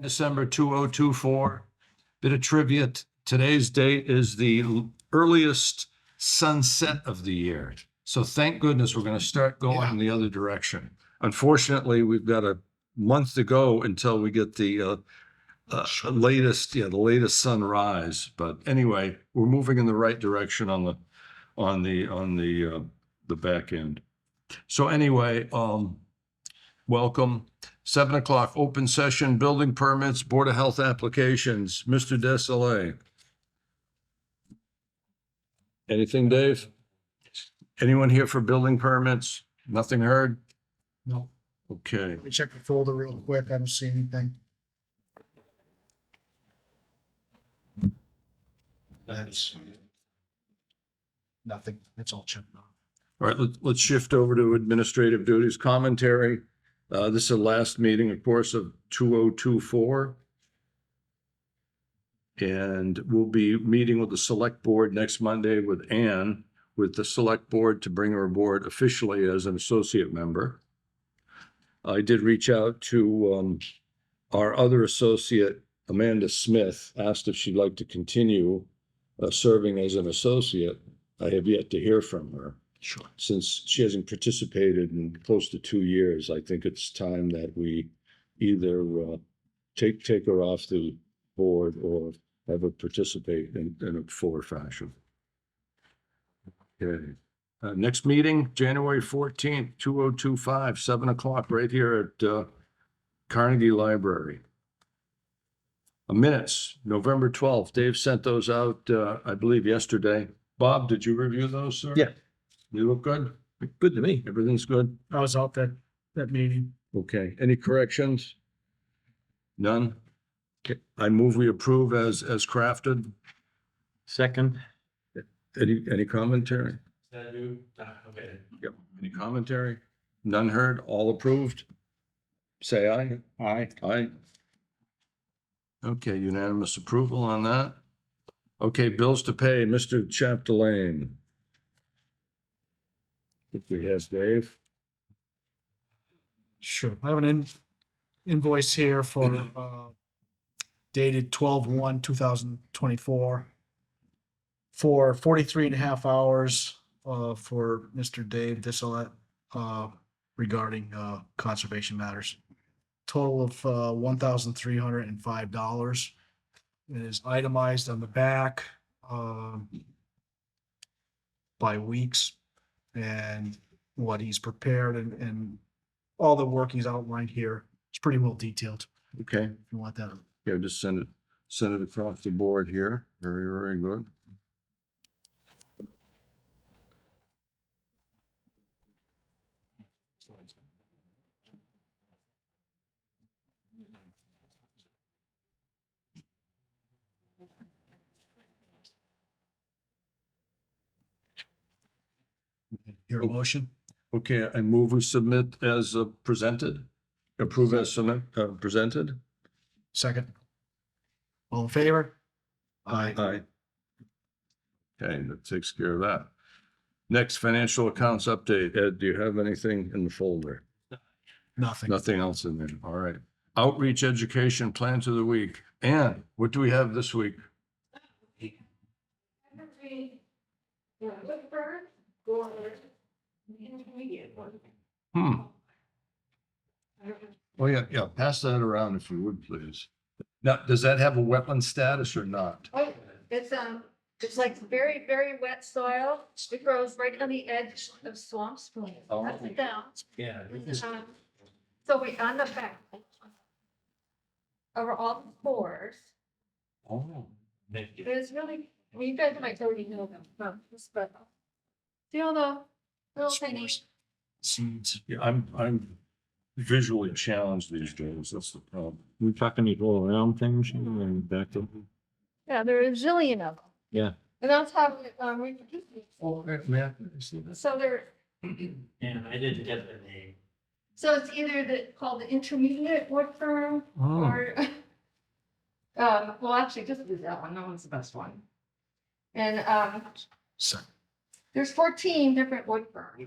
December 2024. Bit of trivia. Today's date is the earliest sunset of the year. So thank goodness we're going to start going in the other direction. Unfortunately, we've got a month to go until we get the latest sunrise. But anyway, we're moving in the right direction on the back end. So anyway, welcome. 7 o'clock, open session, building permits, Board of Health applications. Mr. Desailly. Anything, Dave? Anyone here for building permits? Nothing heard? No. Okay. Let me check the folder real quick. I don't see anything. That's nothing. It's all checked off. All right, let's shift over to administrative duties commentary. This is the last meeting, of course, of 2024. And we'll be meeting with the select board next Monday with Ann, with the select board to bring her aboard officially as an associate member. I did reach out to our other associate, Amanda Smith, asked if she'd like to continue serving as an associate. I have yet to hear from her. Sure. Since she hasn't participated in close to 2 years, I think it's time that we either take her off the board or have her participate in a fuller fashion. Okay. Next meeting, January 14th, 2025, 7 o'clock, right here at Carnegie Library. Minutes, November 12th. Dave sent those out, I believe, yesterday. Bob, did you review those, sir? Yeah. You look good? Good to me. Everything's good? I was out that meeting. Okay. Any corrections? None? Okay. I move we approve as crafted. Second. Any commentary? Okay. Yep. Any commentary? None heard? All approved? Say aye. Aye. Aye. Okay, unanimous approval on that. Okay, bills to pay, Mr. Chapdelaine. If we have Dave. Sure. I have an invoice here for dated 12/1/2024 for 43 and a half hours for Mr. Dave Desailly regarding conservation matters. Total of $1,305. It is itemized on the back by weeks and what he's prepared and all the work he's outlined here. It's pretty well detailed. Okay, If you want that. yeah, just send it across the board here. Very, very good. Your motion? Okay, I move we submit as presented. Approve as presented. Second. All in favor? Aye. Aye. Okay, that takes care of that. Next, financial accounts update. Ed, do you have anything in the folder? Nothing. Nothing else in there. All right. Outreach education plans of the week. Ann, what do we have this week? Oh, yeah, pass that around if you would, please. Now, does that have a wetland status or not? Oh, it's like very, very wet soil. It grows right on the edge of swamps. Oh. Up and down. Yeah. So we on the back. Over all the spores. Oh. There's really, I mean, you guys might already know them from this, but. See all the little tiny. Seeds. Yeah, I'm visually challenged these days. That's the problem. We talking these little round things and back to. Yeah, there are a zillion of them. Yeah. And that's how we reproduce these. Oh, yeah, I see that. So they're, And I didn't get the name. so it's either called the intermediate wood fern Oh, or, well, actually, just do that one. That one's the best one. And, So, there's 14 different wood ferns.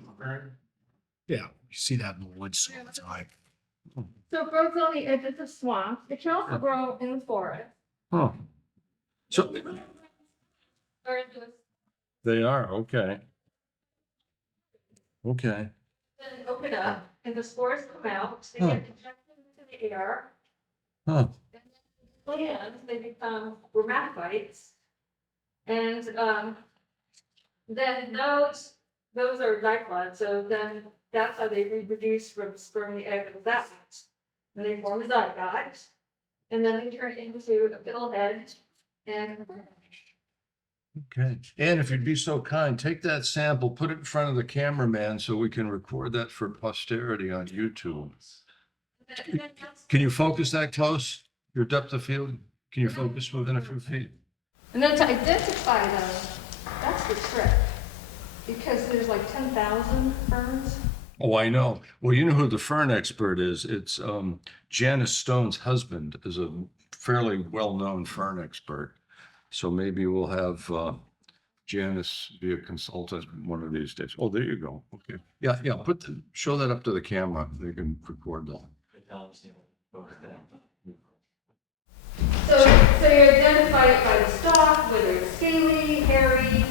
yeah, you see that in the woods all the time. So it grows on the edge of the swamp. It can also grow in the forest. Huh. So Or in the they are, okay. Okay. then open up and the spores come out, they Huh. get injected into the air, Huh. and then land, they become hermaphrodites. And then those are diploid, so then that's how they reproduce from the sperm and the egg of that. And they form a zygote, and then they turn into a fiddlehead and Okay. And if you'd be so kind, take that sample, put it in front of the cameraman so we can record that for posterity on YouTube. then that's. Can you focus that close? Your depth of field? Can you focus within a few feet? And then to identify them, that's the trick. Because there's like 10,000 ferns. Oh, I know. Well, you know who the fern expert is? It's Janice Stone's husband is a fairly well-known fern expert. So maybe we'll have Janice be a consultant one of these days. Oh, there you go. Okay. Yeah, yeah. Show that up to the camera. They can record that. So you identify it by the stalk, whether it's scaly, hairy,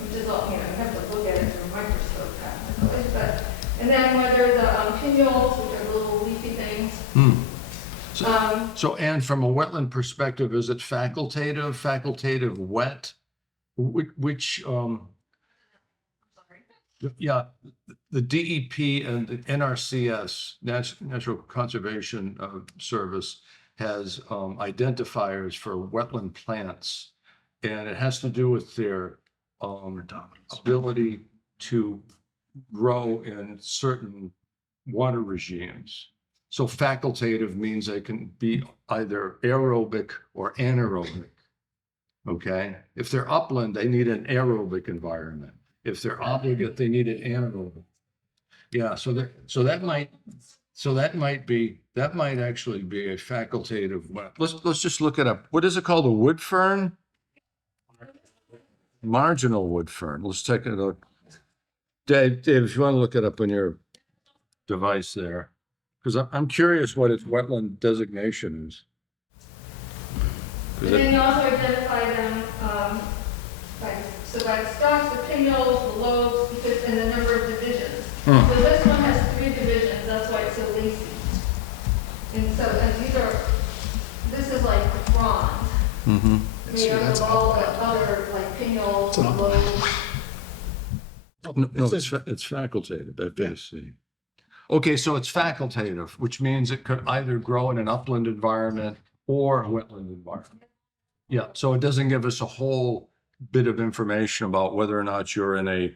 which is all, you have to look at it through a microscope practically, but, and then whether the pinnules, which are little leafy things. So Anne, from a wetland perspective, is it facultative, wet? Which Sorry. yeah, the DEP and the NRCS, Natural Conservation Service, has identifiers for wetland plants. And it has to do with their ability to grow in certain water regimes. So facultative means they can be either aerobic or anaerobic. Okay, if they're upland, they need an aerobic environment. If they're obligate, they need an anaerobic. Yeah, so that might actually be a facultative wet. Let's just look it up. What is it called? A wood fern? Marginal wood fern. Let's take a look. Dave, if you want to look it up on your device there, because I'm curious what its wetland designation is. And then you also identify them, by the stalks, the pinnules, the lobes, because, and the number of divisions. Hmm. So this one has 3 divisions, that's why it's so lacy. And so, this is like the frond, Mm-hmm. made up of all the other, like pinnules, lobes. No, it's facultative, FAC. Okay, so it's facultative, which means it could either grow in an upland environment or a wetland environment. Yeah, so it doesn't give us a whole bit of information about whether or not you're in a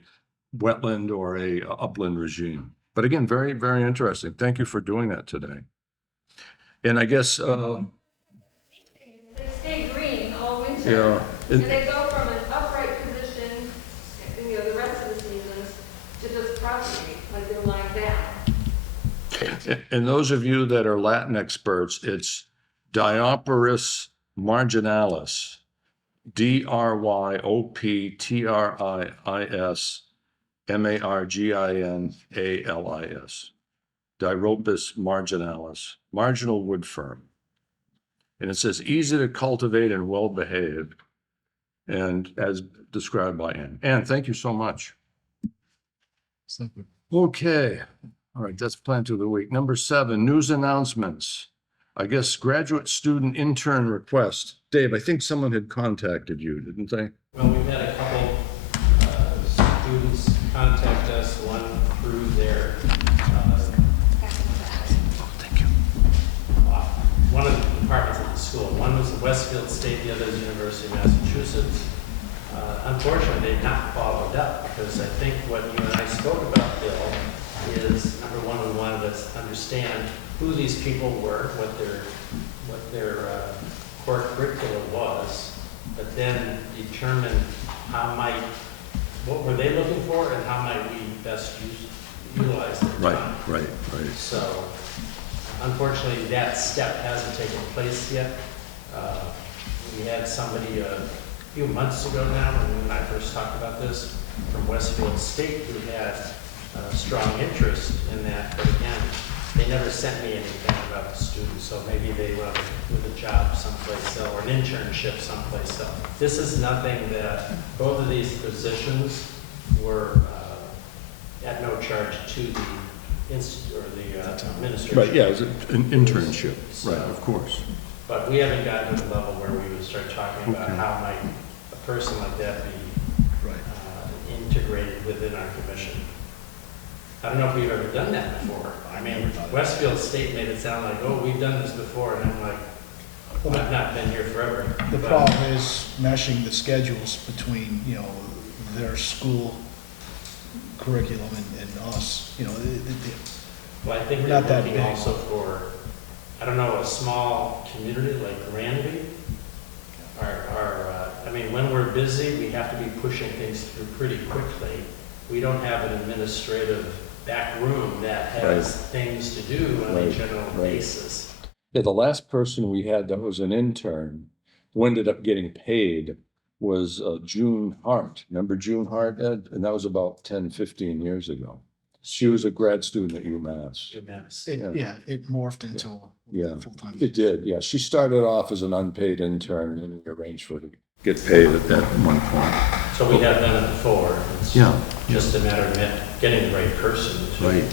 wetland or a upland regime. But again, very, very interesting. Thank you for doing that today. And I guess, They stay green all winter. yeah, And they go from an upright position, the rest of the seasons, to just propagate, like they're lying down. and those of you that are Latin experts, it's Dryopteris marginalis, Dryoptrisis marginalis, Dryopis marginalis, marginal wood fern. And it says easy to cultivate and well behaved, and as described by Ann. Ann, thank you so much. Okay, all right, that's plan to the week. Number 7, news announcements. I guess graduate student intern request. Dave, I think someone had contacted you, didn't they? Well, we've had a couple students contact us, one through their, Thank you. one of the departments at the school. One was at Westfield State, the other is University of Massachusetts. Unfortunately, they've not followed up because I think what you and I spoke about, Bill, is number one, we wanted us to understand who these people were, what their core curriculum was, but then determine what were they looking for and how might we best utilize their time. Right. So unfortunately, that step hasn't taken place yet. We had somebody a few months ago now, when I first talked about this, from Westfield State who had strong interest in that, but again, they never sent me anything about student, so maybe they want to do a job someplace else, or an internship someplace else. This is nothing that, both of these positions were at no charge to the institute or the administration. Right, yeah, it's an internship, So- right, of course. But we haven't gotten to the level where we would start talking about Okay. how might a person like that be Right. integrated within our commission. I don't know if we've ever done that before. I mean, Westfield State made it sound like, oh, we've done this before, and I'm like, Well, I've not been here forever. the But- problem is meshing the schedules between, you know, their school curriculum and us, you know, Well, I think We're they're not that looking big. also for, I don't know, a small community like Granby. I mean, when we're busy, we have to be pushing things through pretty quickly. We don't have an administrative back room that has things to do on a Right, general right. basis. Yeah, the last person we had that was an intern, who ended up getting paid, was June Hart. Remember June Hart, Ed? And that was about 10, 15 years ago. She was a grad student at UMass. UMass. it morphed into Yeah. a full-time. It did, yeah. She started off as an unpaid intern and we arranged for her to get paid at that one point. So we have done it before. It's Yeah. just a matter of getting the right person to. Right.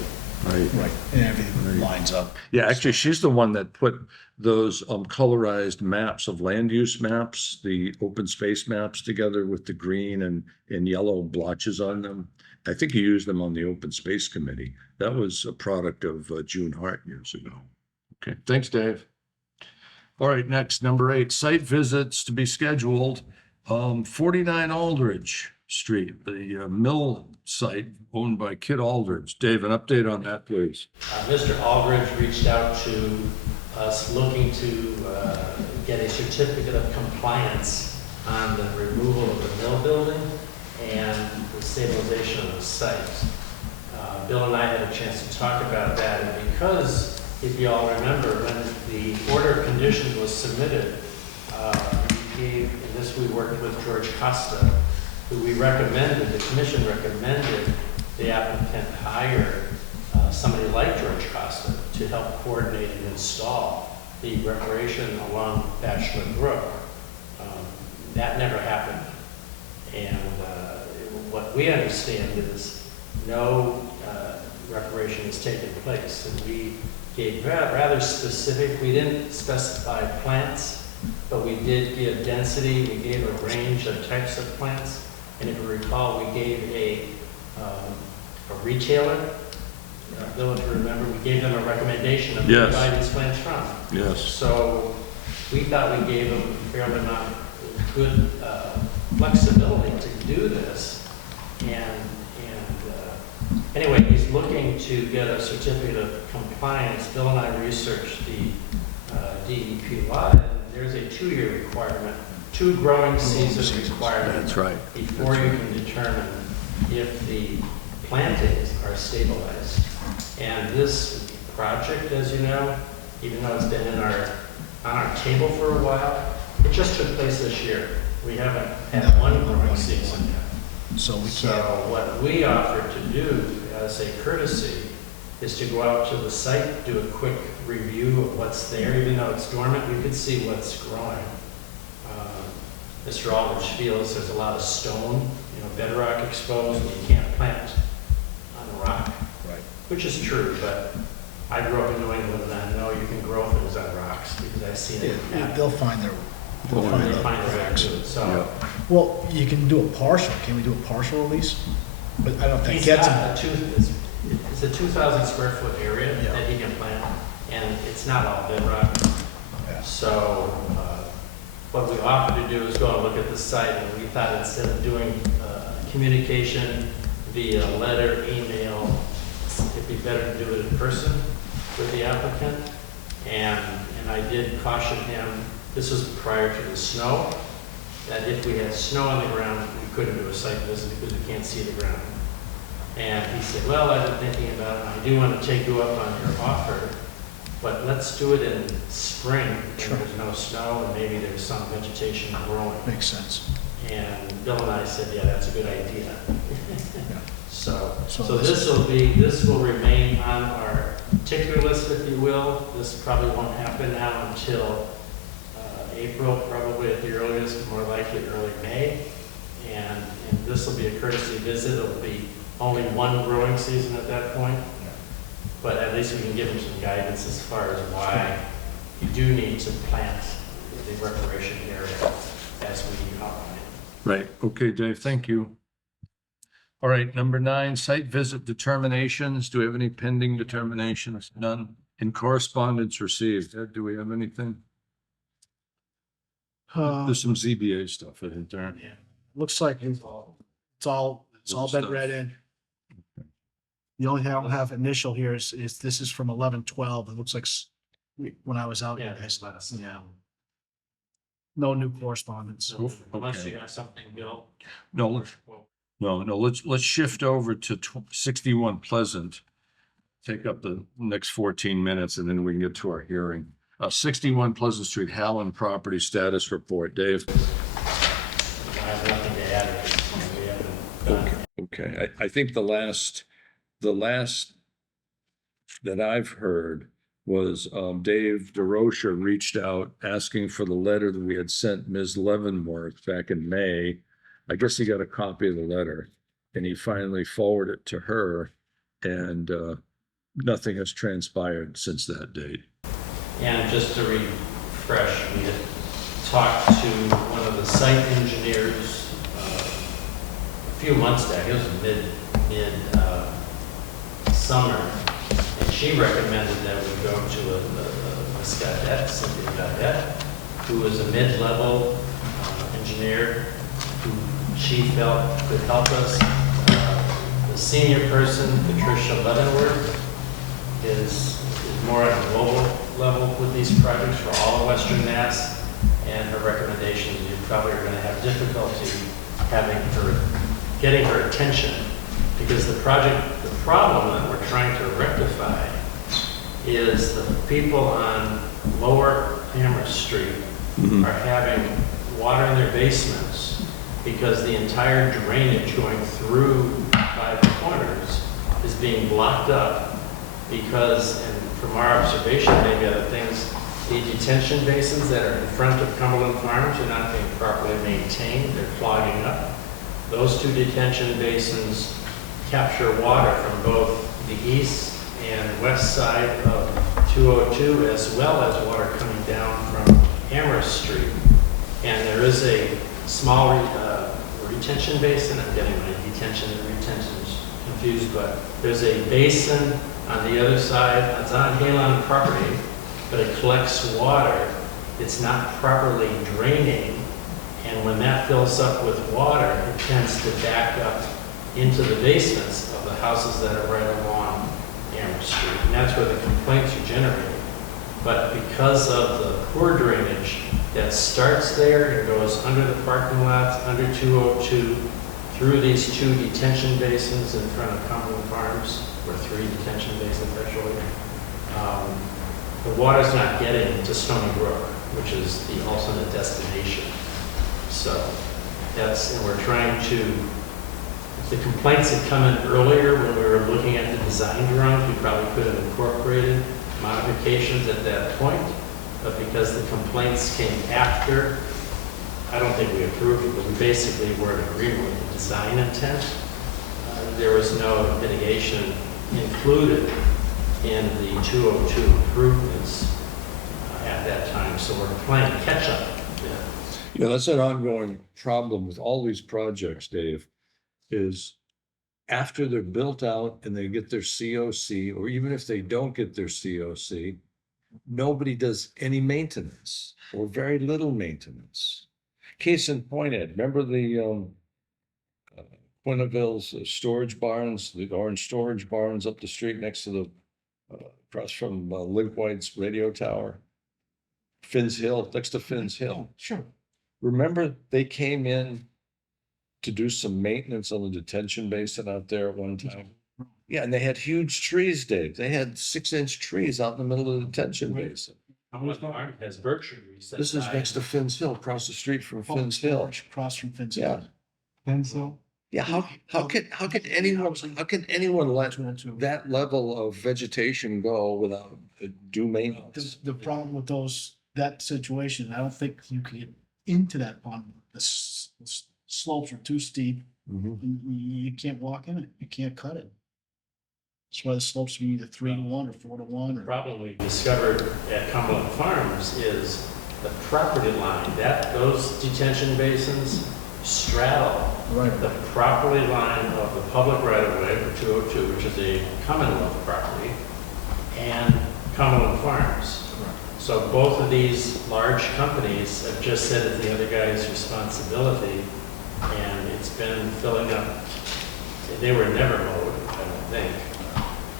Right, and everything lines up. Yeah, actually, she's the one that put those colorized maps of land use maps, the open space maps together with the green and yellow blotches on them. I think you used them on the open space committee. That was a product of June Hart years ago. Okay, thanks, Dave. All right, next, number 8, site visits to be scheduled. 49 Aldridge Street, the mill site owned by Kid Aldridge. Dave, an update on that, please. Mr. Aldridge reached out to us looking to get a certificate of compliance on the removal of the mill building and the stabilization of the site. Bill and I had a chance to talk about that, and because, if you all remember, when the order of conditions was submitted, we gave, and this we worked with George Costa, who we recommended, the commission recommended the applicant hire somebody like George Costa to help coordinate and install the reparation along Bachelor Brook. That never happened. And what we understand is no reparation has taken place. And we gave rather specific, we didn't specify plants, but we did give density, we gave a range of types of plants. And if you recall, we gave a retailer, Bill, if you remember, we gave them a recommendation of where to buy these plants from. Yes. So we thought we gave them a fair amount of good flexibility to do this. Anyway, he's looking to get a certificate of compliance. Bill and I researched the DEP law, and there's a 2-year requirement, 2 growing season requirement. That's right. Before you can determine if the plantings are stabilized. And this project, as you know, even though it's been on our table for a while, it just took place this year. We haven't had one growing season yet. So we So can't, what we offered to do as a courtesy is to go out to the site, do a quick review of what's there, even though it's dormant, we could see what's growing. Mr. Aldridge feels there's a lot of stone, bedrock exposed, and you can't plant on a rock, right, which is true, but I grew up in New England and I know you can grow things on rocks because I've seen it happen. they'll find their, they'll Well, find They their find their way cracks. to it. So Well, you can do a partial, can we do a partial release? But I don't know if that he's gets got them. it's a 2,000 square foot area Yeah. that he can plant, and it's not all bedrock. Yeah. So what we offered to do is go and look at the site, and we thought instead of doing communication via letter, email, it'd be better to do it in person with the applicant. And I did caution him, this was prior to the snow, that if we had snow on the ground, we couldn't do a site visit because we can't see the ground. And he said, well, I've been thinking about it, and I do want to take you up on your offer, but let's do it in spring, Sure. when there's no snow, and maybe there's some vegetation growing. Makes sense. And Bill and I said, yeah, that's a good idea. So So this- this will remain on our ticker list, if you will, Somerville, this probably won't happen now until April, probably at the earliest, more likely early May. And this will be a courtesy visit. It'll be only one growing season at that point. But at least we can give them some guidance as far as why you do need to plant the recreation area as we outlined. Right, okay, Dave, thank you. All right, number 9, site visit determinations. Do we have any pending determinations? None. In correspondence received, Ed, do we have anything? There's some ZBA stuff in there. Yeah. Looks like it's all been read in. The only thing I don't have initial here is this is from 11/12. It looks like when I was out. Yeah, you guys- just let us Yeah. know. No new correspondence. So unless Okay. you have something, Bill. No, let's shift over to 61 Pleasant. Take up the next 14 minutes and then we can get to our hearing. 61 Pleasant Street, Hallen Property Status Report. Dave? I have nothing to add. We haven't done. Okay, I think the last that I've heard was Dave DeRocher reached out asking for the letter that we had sent Ms. Leavenworth back in May. I guess he got a copy of the letter and he finally forwarded it to her, and nothing has transpired since that date. And just to refresh, we had talked to one of the site engineers a few months back. It was mid summer, and she recommended that we go to a Scott Cynthia Gaudette, who was a mid-level engineer who she felt could help us. The senior person, Patricia Leavenworth, is more at a global level with these projects for all of Western Mass, and her recommendation is you probably are going to have difficulty getting her attention, because the problem that we're trying to rectify is the people on Lower Amherst Street are having water in their basements because the entire drainage going through by the corners is being blocked up because, and from our observation, maybe other things, the detention basins that are in front of Cumberland Farms are not being properly maintained. They're clogging up. Those two detention basins capture water from both the east and west side of 202, as well as water coming down from Amherst Street. And there is a small retention basin. I'm getting my detention and retentions confused, but there's a basin on the other side. It's on Halon property, but it collects water. It's not properly draining, and when that fills up with water, it tends to back up into the basements of the houses that are right along Amherst Street, and that's where the complaints are generated. But because of the poor drainage that starts there and goes under the parking lots, under 202, through these two detention basins in front of Cumberland Farms, or 3 detention basins actually, the water's not getting to Stony Brook, which is the ultimate destination. So that's, and we're trying to, if the complaints had come in earlier when we were looking at the design drawings, we probably could have incorporated modifications at that point. But because the complaints came after, I don't think we approved it, but we basically were in agreement with the design intent. There was no mitigation included in the 202 improvements at that time, so we're playing catch up. Yeah, that's an ongoing problem with all these projects, Dave, is after they're built out and they get their COC, or even if they don't get their COC, nobody does any maintenance or very little maintenance. Case in point, Ed, remember the Quinneville's storage barns, the orange storage barns up the street next to the, across from Link White's radio tower? Finn's Hill, next to Finn's Hill. Sure. Remember, they came in to do some maintenance on the detention basin out there at one time? Yeah, and they had huge trees, Dave. They had 6-inch trees out in the middle of the detention basin. Cumberland Farms has birch trees. This is next to Finn's Hill, across the street from Finn's Hill. Across from Finn's Yeah. Hill. Finn's Hill? Yeah, how can anyone let that level of vegetation go without due maintenance? The problem with that situation, I don't think you can get into that pond. The slopes are too steep. Mhm. You can't walk in it. You can't cut it. That's why the slopes are either 3-to-1 or 4-to-1 The or. problem we discovered at Cumberland Farms is the property line, those detention basins straddle Right. the property line of the public right-of-way for 202, which is a Commonwealth property, and Cumberland Farms. So both of these large companies have just said it's the other guy's responsibility, and it's been filling up. They were never mowed, I don't think.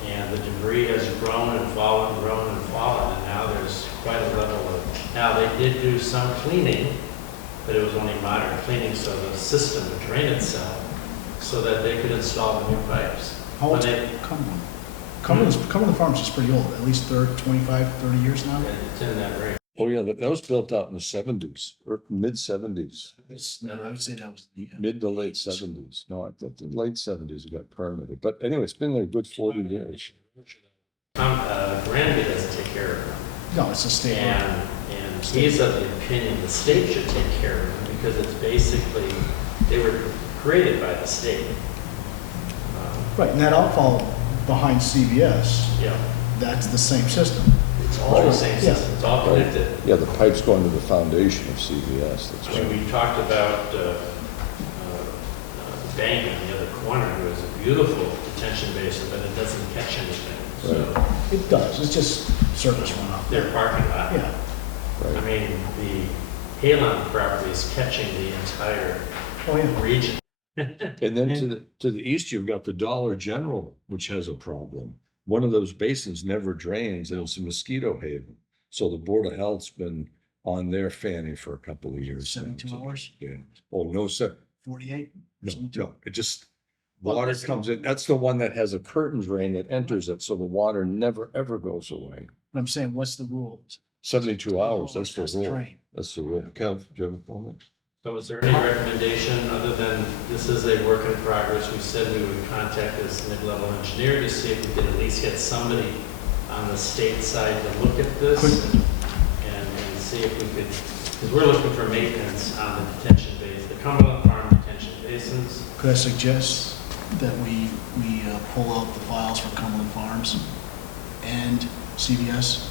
And the debris has grown and fallen, and now there's quite a level of, now they did do some cleaning, but it was only moderate cleaning, so the system would drain itself, so that they could install the new pipes. How When old's they- Cumberland Farms is pretty old, at least 25, 30 years now. And it's in that range. Oh, yeah, that was built out in the seventies, or mid-seventies, No, I would say that was. mid to late seventies. No, I thought the late seventies it got permitted. But anyway, it's been there a good 40 years. Granby doesn't take care of them. No, it's a state. And he's of the opinion the state should take care of them because it's basically, they were created by the state. Right, and that all fall behind CVS. Yeah, That's the same system. it's all the same Yeah. system, it's all connected. Yeah, the pipes go into the foundation of CVS, that's I mean, right. we talked about the bank in the other corner, it was a beautiful detention basin, but it doesn't catch anything. So It does, it's just surface runoff. their parking lot. Yeah, I Right. mean, the Halon property is catching the entire oh, yeah. region. And then to the east, you've got the Dollar General, which has a problem. One of those basins never drains, and it's a mosquito haven. So the Board of Health's been on their fanny for a couple of years. now. 72 hours, Yeah. Oh, no, sir. 48. No, it just, Well, water that's- comes in. That's the one that has a curtain drain that enters it, so the water never, ever goes away. But I'm saying, what's the rule? 72 hours, that's the rule. drain. That's the rule. Kev, do you have a comment? So is there any recommendation other than this is a work in progress? We said we would contact this mid-level engineer to see if we could at least get somebody on the state side to look at this and see if we could, because we're looking for maintenance on the detention base, the Cumberland Farm detention basins. Could I suggest that we pull out the files for Cumberland Farms and CVS?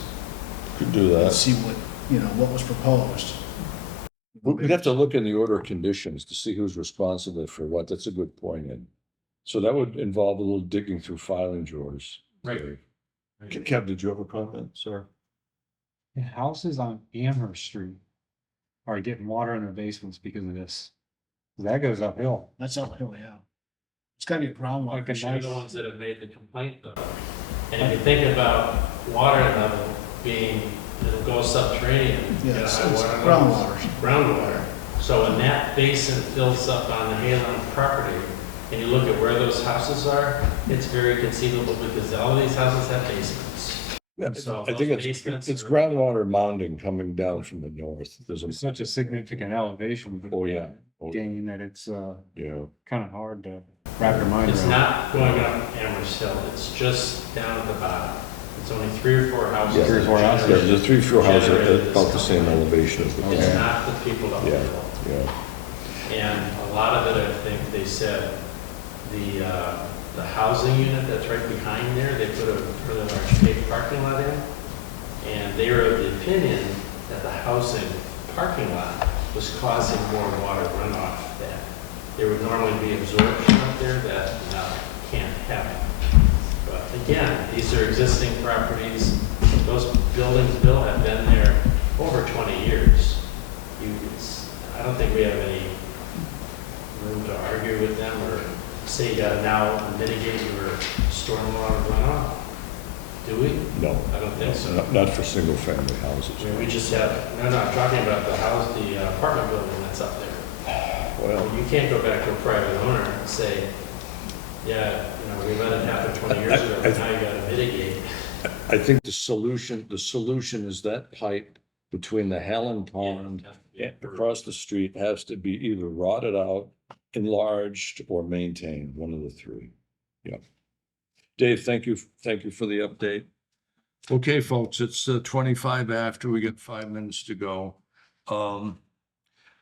Could do And that. see what was proposed. We'd have to look in the order of conditions to see who's responsible for what. That's a good point, Ed. So that would involve a little digging through filing drawers. Right. Kev, did you have a comment, sir? The houses on Amherst Street are getting water in their basements because of this. That goes uphill. That's uphill, yeah. It's gotta be a groundwater. Like a issue. They're the ones that have made the complaint though. And if you think about water level being, it'll go subterranean. Yeah, get a it's high water level, groundwater. Groundwater. So when that basin fills up on the Halon property, and you look at where those houses are, it's very conceivable because all of these houses have basements. Yeah, So I think those it's basements are- groundwater mounding coming down from the north. There's It's a, such a significant elevation. oh, yeah. Oh, Gain that it's yeah. kind of hard to wrap your mind It's around. not going up Amherst Hill, it's just down at the bottom. It's only 3 or 4 houses. Yeah, 3 or 4 that houses. Yeah, generate- the 3-4 houses are generated about the this same complaint. elevation as the. It's Okay. not the people up the Yeah. hill. Yeah. And a lot of it, I think they said, the housing unit that's right behind there, they put a really large paved parking lot in. And they were of the opinion that the housing parking lot was causing more water runoff, that there would normally be absorption up there that can't happen. But again, these are existing properties. Those buildings, Bill, have been there over 20 years. I don't think we have any room to argue with them or say you gotta now mitigate your stormwater runoff. Do we? No, I don't think so. not for single family houses. I mean, we just have, no, I'm talking about the apartment building that's up there. Well, You can't go back to a private owner and say, yeah, we let it happen 20 years ago, but now you gotta mitigate. I think the solution is that pipe between the Hallen Pond and across the street has to be either rotted out, enlarged, or maintained, one of the three. Yeah. Dave, thank you for the update. Okay, folks, it's 25 after, we got 5 minutes to go.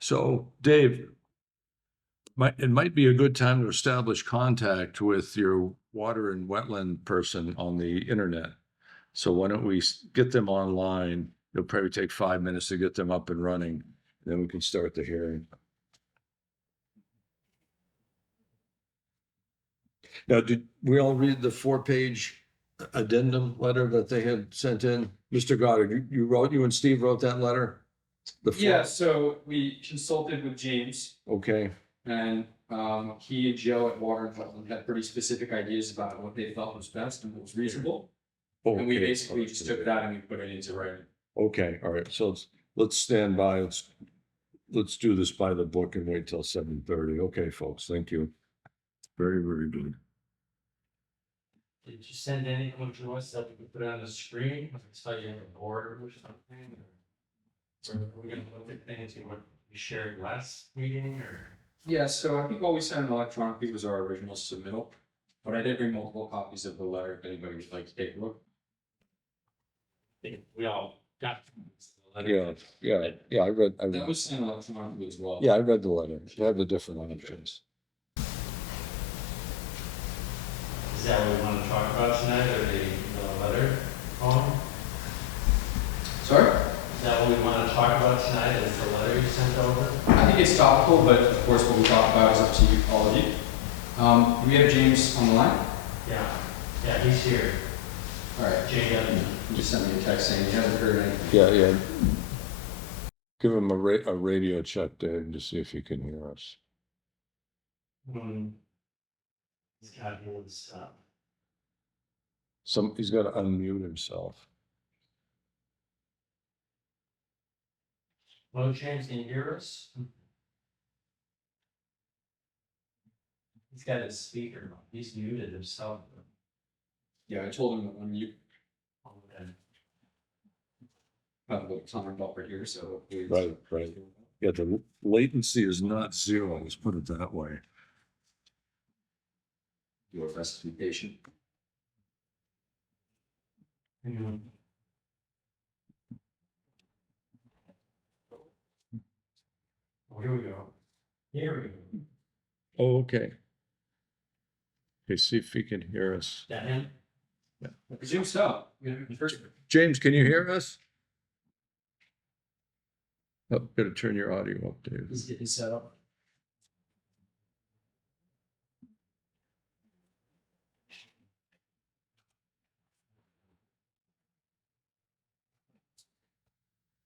So Dave, it might be a good time to establish contact with your water and wetland person on the internet. So why don't we get them online? It'll probably take 5 minutes to get them up and running, then we can start the hearing. Now, did we all read the 4-page addendum letter that they had sent in? Mr. Goddard, you and Steve wrote that letter? Yeah, so we consulted with James Okay, and he and Joe at Water and Wetland had pretty specific ideas about what they felt was best and what was reasonable. And we okay, basically just took that and we put it into writing. okay, all right, so let's stand by, let's do this by the book and wait till 7:30. Okay, folks, thank you. Very, very good. Did you send anyone to us that we could put on the screen? So you have a board or something? Or are we gonna look at things you want we shared last meeting or? Yeah, so I think all we sent electronically was our original submittal, but I did bring multiple copies of the letter if anybody would like to take a look. I think we all got the letter. Yeah, I read, That was sent electronically as well. yeah, I read the letter. You have the different options. Is that what we want to talk about tonight or the letter? Sorry? Is that what we want to talk about tonight, is the letter you sent over? I think it's topical, but of course what we talk about is up to you, all of you. Do we have James on the line? Yeah, he's here. All right, JW. he just sent me a text saying he hasn't heard anything. Yeah. Give him a radio check, Dave, to see if he can hear us. He's got his, He's got to unmute himself. hello, James, can you hear us? He's got his speaker, on. He's muted himself. Yeah, I told him that when you Okay. have a little timer buffer here, so. Right. Yeah, the latency is not zero, let's put it that way. Do a rest be patient. Oh, here we go. Here we go. Oh, okay. Okay, see if he can hear us. That him? I presume so. First, James, can you hear us? Oh, gotta turn your audio up, Dave. he's getting set up.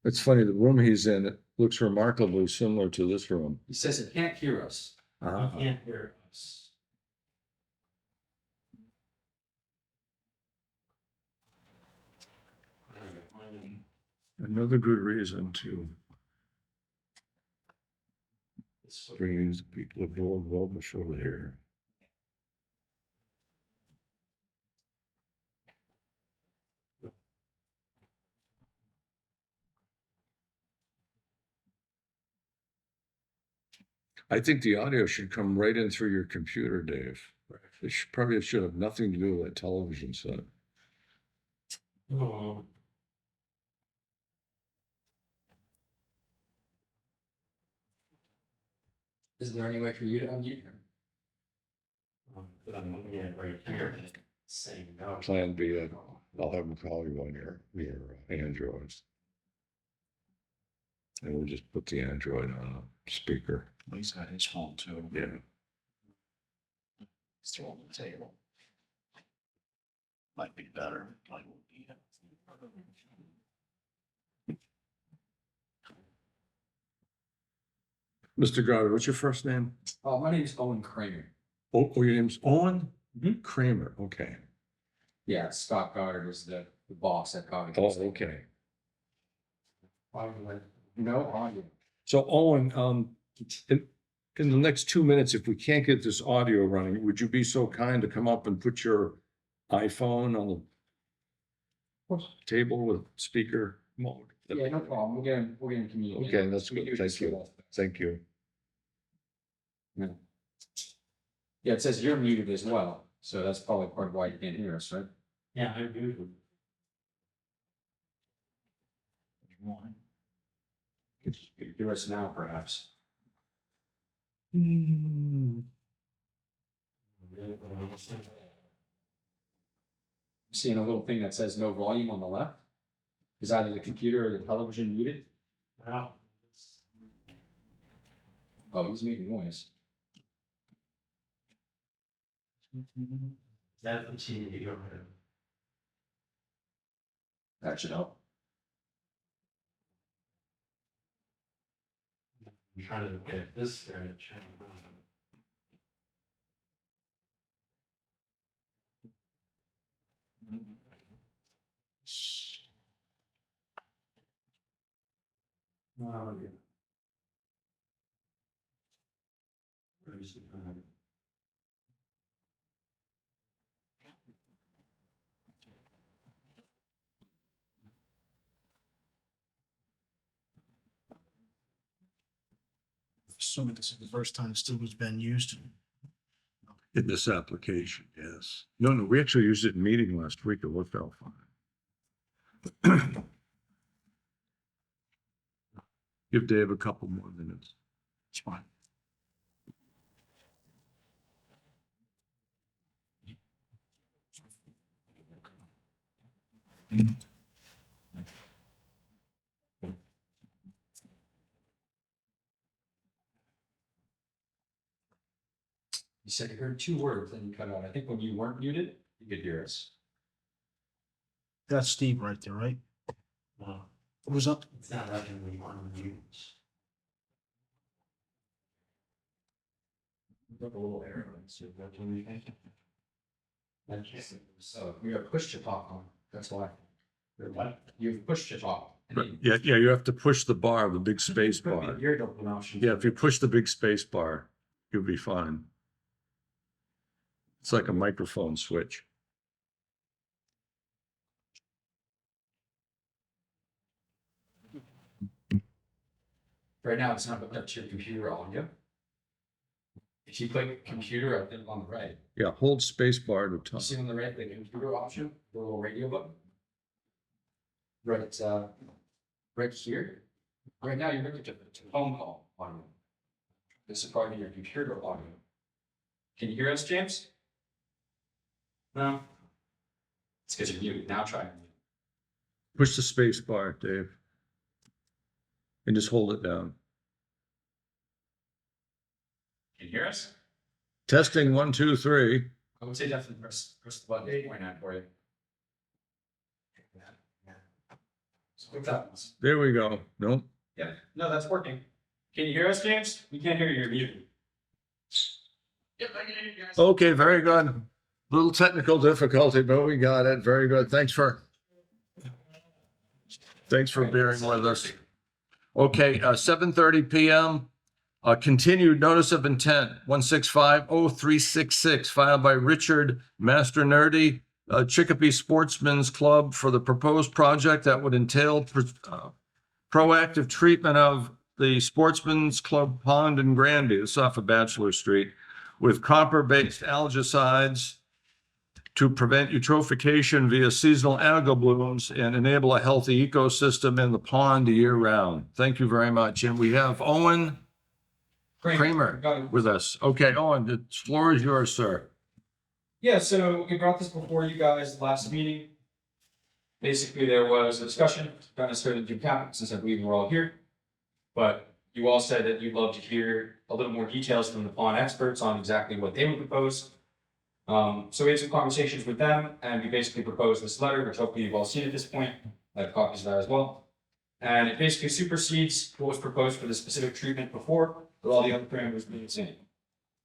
It's funny, the room he's in, it looks remarkably similar to this room. He says he can't hear us. He can't hear us. Another good reason to bring these people aboard Robish over here. I think the audio should come right in through your computer, Dave. It probably should have nothing to do with that television set. Oh. Is there any way for you to unmute him? But I'm looking at it right here, saying no. Plan B, I'll have them call you on your Androids. And we'll just put the Android on a speaker. He's got his phone too. Yeah. Still on the table. Might be better. Like, yeah. Mr. Goddard, what's your first name? My name is Owen Kramer. Oh, your name's Owen? Mhm. Kramer, okay. Yeah, Scott Goddard was the boss at Goddard. Oh, okay. No audio. So Owen, in the next 2 minutes, if we can't get this audio running, would you be so kind to come up and put your iPhone on the table with speaker? mode. Yeah, no problem. We'll get him communicated. Okay, that's We good. do Thank just you. feel that. Thank you. Yeah, it says you're muted as well, so that's probably part of why you can't hear us, right? Yeah, I do. Hear us now, perhaps. Seeing a little thing that says no volume on the left. Is either the computer or the television muted? Wow. Oh, he's making noise. That's the TV over there. That should help. I'm trying to get this straight. Oh, yeah. Where is it? Assuming this is the first time Steve's been used. In this application, yes. No, we actually used it in meeting last week. It worked out fine. Give Dave a couple more minutes. It's fine. You said you heard two words, then you cut out. I think when you weren't muted, you could hear us. That's Steve right there, right? No, Who's up? it's not letting me on the mute. Got a little error. So that's what we think. So we have push to talk on. That's why. What? You've pushed to talk. Yeah, you have to push the bar, the big space bar. Your double option. Yeah, if you push the big space bar, you'll be fine. It's like a microphone switch. Right now, it's not hooked up to your computer audio. If you click computer, I think on the right, Yeah, hold space bar to you talk. see on the right, the computer option, the little radio button? Right, right here. Right now, you're hooked up to phone call audio. This is probably your computer audio. Can you hear us, James? No. It's because you're muted. Now try. Push the space bar, Dave. And just hold it down. Can you hear us? Testing 1, 2, 3. I would say definitely press the button 8.9 for you. So click that one. There we go. Nope. Yeah, no, that's working. Can you hear us, James? We can't hear you. You're muted. Yep, I can hear you guys. Okay, very good. Little technical difficulty, but we got it. Very good. Thanks for bearing with us. Okay, 7:30 PM. Continued notice of intent, 1650366, filed by Richard Master Nerdy, Chicopee Sportsman's Club for the proposed project that would entail proactive treatment of the Sportsman's Club Pond in Granby, it's off of Bachelor Street, with copper-based algicides to prevent eutrophication via seasonal algal blooms and enable a healthy ecosystem in the pond year-round. Thank you very much. And we have Owen Kramer Got it. with us. Okay, Owen, the floor is yours, sir. Yeah, so we brought this before you guys last meeting. Basically, there was a discussion, not necessarily to cap, since I believe we're all here. But you all said that you'd love to hear a little more details from the pond experts on exactly what they would propose. So we had some conversations with them, and we basically proposed this letter, which hopefully you've all seen at this point. I have copies of that as well. And it basically supersedes what was proposed for the specific treatment before, with all the other parameters being the same.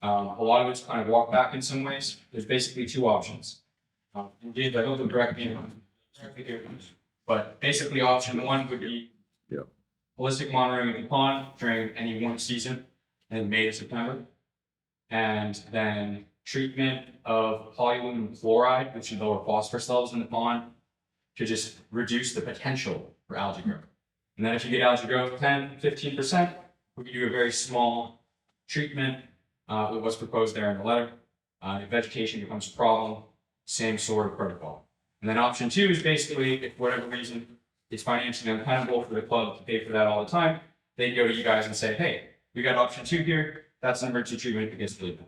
A lot of it's kind of walked back in some ways. There's basically two options. Indeed, I hope I'm correct me, but basically option one would be Yep. holistic monitoring of the pond during any warm season in May to September. And then treatment of polyaluminum chloride, which would lower phosphorus levels in the pond to just reduce the potential for algae growth. And then if you get algae growth 10, 15%, we can do a very small treatment with what's proposed there in the letter. If vegetation becomes a problem, same sort of protocol. And then option 2 is basically, if for whatever reason it's financially untenable for the club to pay for that all the time, they go to you guys and say, hey, we got option 2 here, that's an emergency treatment against the leaf.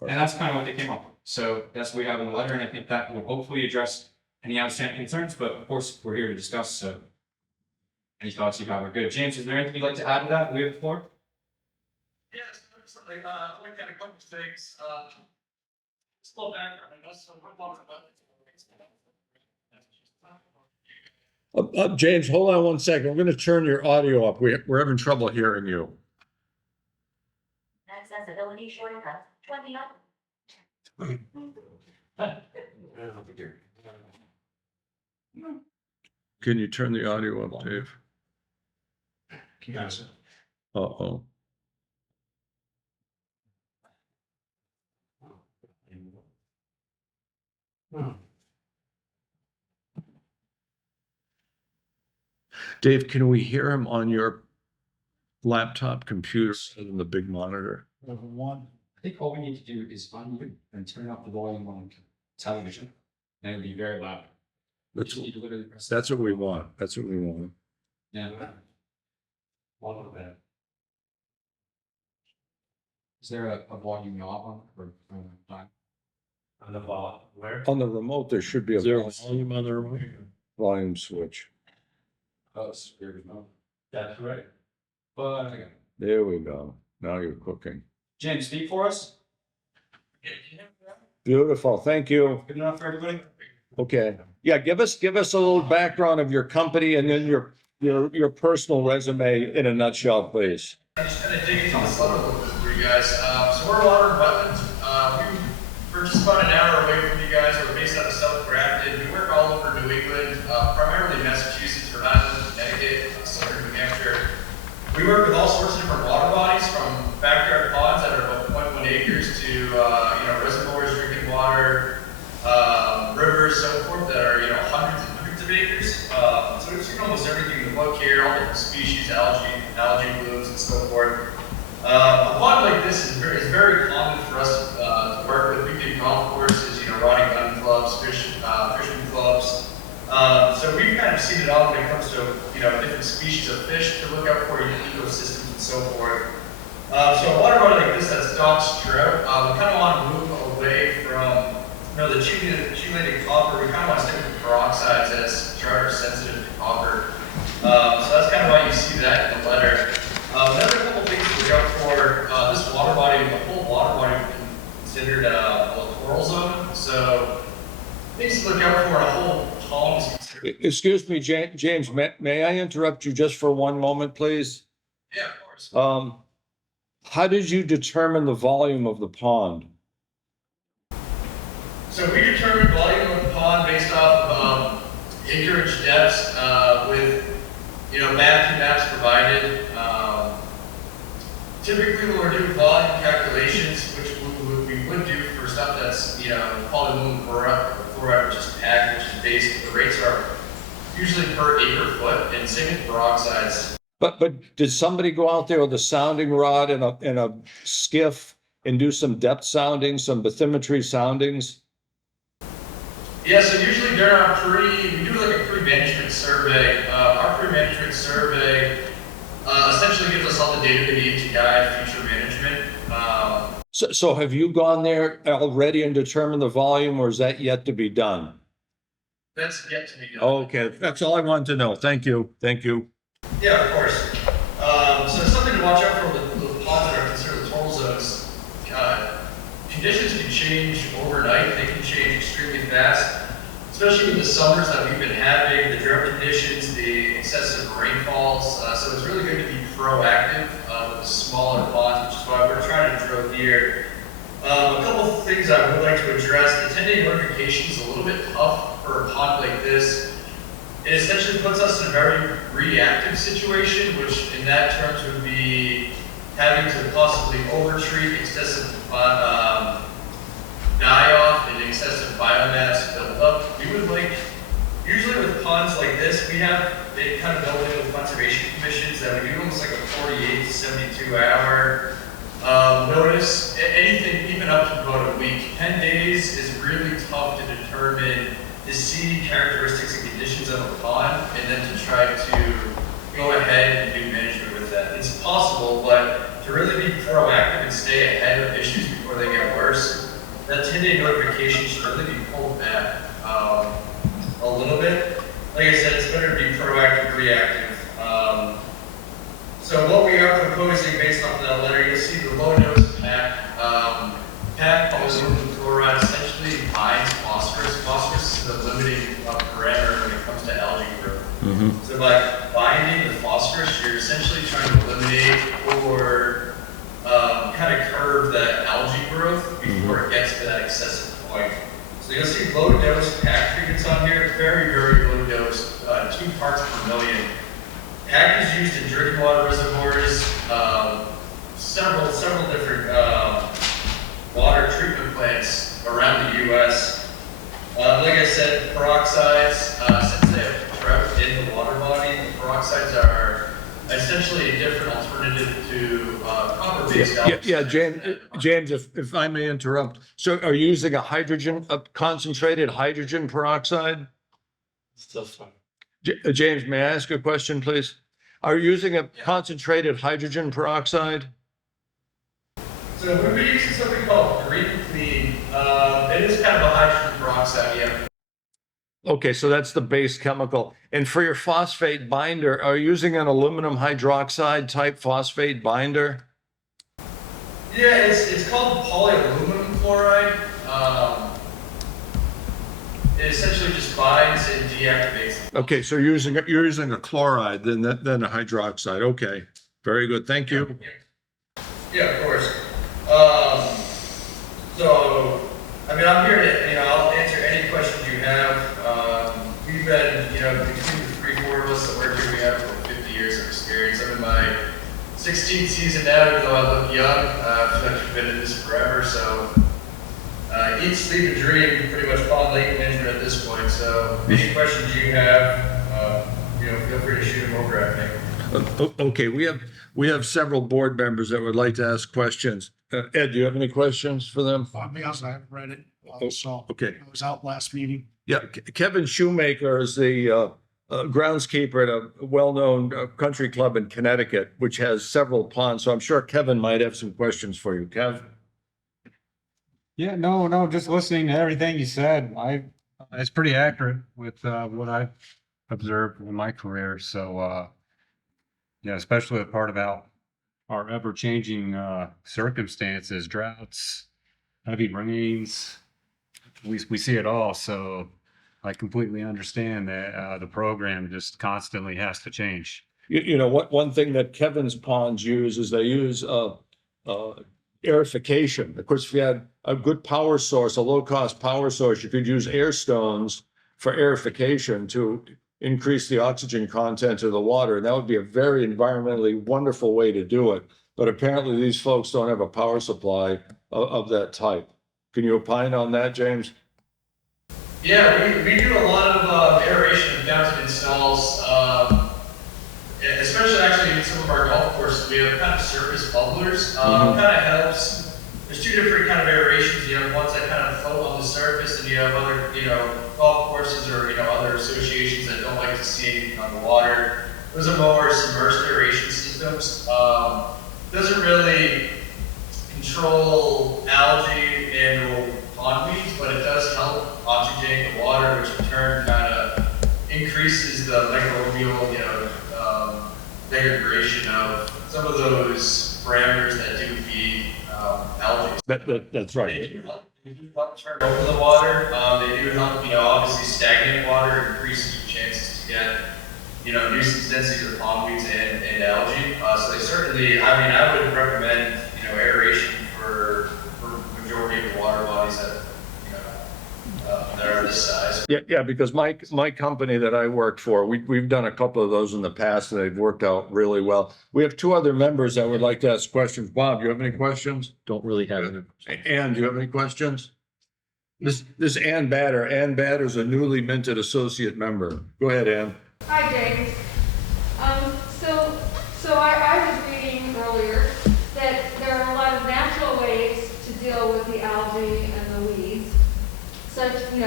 And that's kind of what they came up with. So that's what we have in the letter, and I think that will hopefully address any outstanding concerns, but of course, we're here to discuss, so any thoughts you have are good. James, is there anything you'd like to add to that? We have the floor. Yes, certainly. I looked at a couple of things. Just a little background. I know some about James, hold on one second. We're gonna turn your audio up. We're having trouble hearing you. Accessibility shortcut 29. Can you turn the audio up, Dave? Yes. Uh-oh. Dave, can we hear him on your laptop computer rather than the big monitor? One. I think all we need to do is unmute and turn up the volume on television, and it'll be very loud. We That's, just need to literally press. that's what we want. That's what we want. Yeah. One of them. Is there a volume knob on it or not? On the ball, where? On the remote, there should be a Is there a volume on the remote? Volume switch. Oh, it's weird, no. That's right. But I got it. There we go. Now you're cooking. James, speak for us. Beautiful. Thank you. Good enough for everybody? Okay. Yeah, give us a little background of your company and then your personal resume in a nutshell, please. I'm just kind of digging into this letter a little bit for you guys. So we're water and wetlands. We're just about an hour away from you guys. We're based out of South Grafton. We work all over New England, primarily Massachusetts, Rhode Island, Connecticut, southern New Hampshire. We work with all sorts of different water bodies, from backyard ponds that are about 0.1 acres to reservoirs, drinking water, rivers, so forth, that are hundreds and hundreds of acres. So we've seen almost everything in the book here, all different species, algae blooms, and so forth. A pond like this is very common for us to work with. We do golf courses, rod and gun clubs, fishing clubs. So we've kind of seen it all when it comes to different species of fish to look out for, ecosystems and so forth. So a water body like this that stocks trout, we kind of want to move away from the chelated copper. We kind of want to stick with peroxides, as trout are sensitive to copper. So that's kind of why you see that in the letter. Another couple things to look out for, this water body, the whole water body has been considered a littoral zone. So things to look out for, a whole pond is considered. Excuse me, James, may I interrupt you just for one moment, please? Yeah, of course. How did you determine the volume of the pond? So we determined volume of the pond based off of acreage depths with maps provided. Typically, when we're doing volume calculations, which we would do for stuff that's polyluminal chloride, which is packed, which is basic, the rates are usually per acre foot, and same with peroxides. But did somebody go out there with a sounding rod and a skiff and do some depth sounding, some bathymetry soundings? Yeah, so usually during our we do like a pre-management survey. Our pre-management survey essentially gives us all the data we need to guide future management. So have you gone there already and determined the volume, or is that yet to be done? That's yet to be done. Okay, that's all I wanted to know. Thank you. Thank you. Yeah, of course. So something to watch out for with the ponds that are considered littoral zones. Conditions can change overnight. They can change extremely fast, especially with the summers that we've been having, the drought conditions, the excessive rainfalls. So it's really good to be proactive with the smaller ponds, which is why we're trying to drill here. A couple of things I would like to address. The 10-day notification is a little bit tough for a pond like this. It essentially puts us in a very reactive situation, which in that terms would be having to possibly overtreat excessive die-off and excessive biomass buildup. We would like Usually with ponds like this, we have, they kind of built in with conservation commissions that we do almost like a 48 to 72 hour notice. Anything even up to about a week. 10 days is really tough to determine, to see characteristics and conditions of a pond, and then to try to go ahead and do management with that. It's possible, but to really be proactive and stay ahead of issues before they get worse, that 10-day notification should really be pulled back a little bit. Like I said, it's better to be proactive, reactive. So what we are proposing based off that letter, you'll see the low dose PAC. PAC, polyaluminum chloride, essentially binds phosphorus. Phosphorus is the limiting parameter when it comes to algae growth. So by binding the phosphorus, you're essentially trying to eliminate or kind of curb that algae growth before it gets to that excessive point. So you'll see low dose PAC treatments on here, very, very low dose, 2 parts per million. PAC is used in drinking water reservoirs, several different water treatment plants around the U.S. Like I said, peroxides, since they have drought in the water body, the peroxides are essentially a different alternative to copper-based James, if I may interrupt. So are you using a concentrated hydrogen peroxide? Still fine. James, may I ask a question, please? Are you using a concentrated hydrogen peroxide? So we'll be using something called Green Clean. It is kind of a hydrogen peroxide, yeah. Okay, so that's the base chemical. And for your phosphate binder, are you using an aluminum hydroxide type phosphate binder? Yeah, it's called polyaluminum chloride. It essentially just binds and deactivates. Okay, so you're using a chloride than a hydroxide. Okay, very good. Thank you. Yeah, of course. So, I mean, I'm here to, I'll answer any questions you have. We've been, between the 3-4 of us that work here, we have over 50 years of experience. I'm in my 16th season now, even though I look young. I've been in this forever, so eat, sleep, and dream pretty much pond lake management at this point. So, any questions you have, feel free to shoot them over at me. Okay, we have several board members that would like to ask questions. Ed, do you have any questions for them? I haven't read it, so Okay. I was out last meeting. Yeah, Kevin Shoemaker is the groundskeeper at a well-known country club in Connecticut, which has several ponds. So I'm sure Kevin might have some questions for you. Kev? Yeah, no, just listening to everything you said, it's pretty accurate with what I've observed in my career. So yeah, especially the part about our ever-changing circumstances, droughts, heavy rains. We see it all. So I completely understand that the program just constantly has to change. One thing that Kevin's ponds use is they use aerification. Of course, if you had a good power source, a low-cost power source, you could use air stones for aerification to increase the oxygen content of the water. And that would be a very environmentally wonderful way to do it. But apparently these folks don't have a power supply of that type. Can you opine on that, James? Yeah, we do a lot of aeration and fountain installs, especially actually in some of our golf courses. We have kind of surface bubblers. Kind of helps. There's 2 different kind of aerations. You have ones that kind of float on the surface, and you have other, golf courses or other associations that don't like to see anything on the water. Those are more submerged aeration systems. Doesn't really control algae and pond weeds, but it does help oxygenate the water, which in turn kind of increases the microbial, degradation of some of those parameters that do feed algae. That's right. They do help turn over the water. They do help, obviously stagnant water increases your chances to get, nuisance densities of pond weeds and algae. So they certainly, I would recommend, aeration for majority of the water bodies that, that are this size. Yeah, because my company that I work for, we've done a couple of those in the past and they've worked out really well. We have 2 other members that would like to ask questions. Bob, do you have any questions? Don't really have any. Ann, do you have any questions? This is Ann Batter. Ann Batter's a newly minted associate member. Go ahead, Ann. Hi, James. So I was reading earlier that there are a lot of natural ways to deal with the algae and the weeds, such, the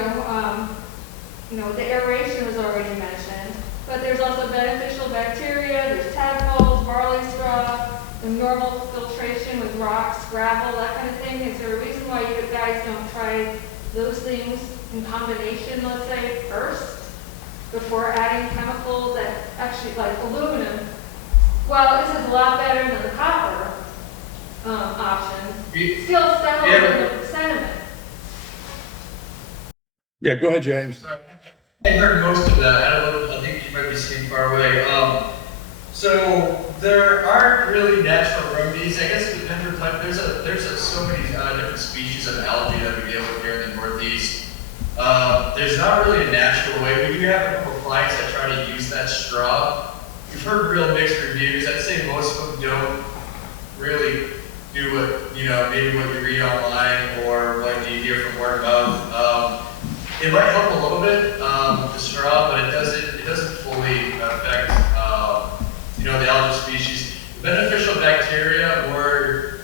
aeration was already mentioned, but there's also beneficial bacteria, there's tadpoles, barley straw, the normal filtration with rocks, gravel, that kind of thing. Is there a reason why you guys don't try those things in combination, let's say, first, before adding chemicals that actually, like aluminum? Well, this is a lot better than the copper option. Still settles in the sediment. Yeah, go ahead, James. I heard most of that. I think you might be sitting far away. So there aren't really natural remedies. I guess it depends on type. There's so many different species of algae that we deal with here in the Northeast. There's not really a natural way. We do have a couple of clients that try to use that straw. We've heard real mixed reviews. I'd say most of them don't really do what, maybe what you read online or what you hear from word of mouth. It might help a little bit, the straw, but it doesn't fully affect, the algae species. Beneficial bacteria or,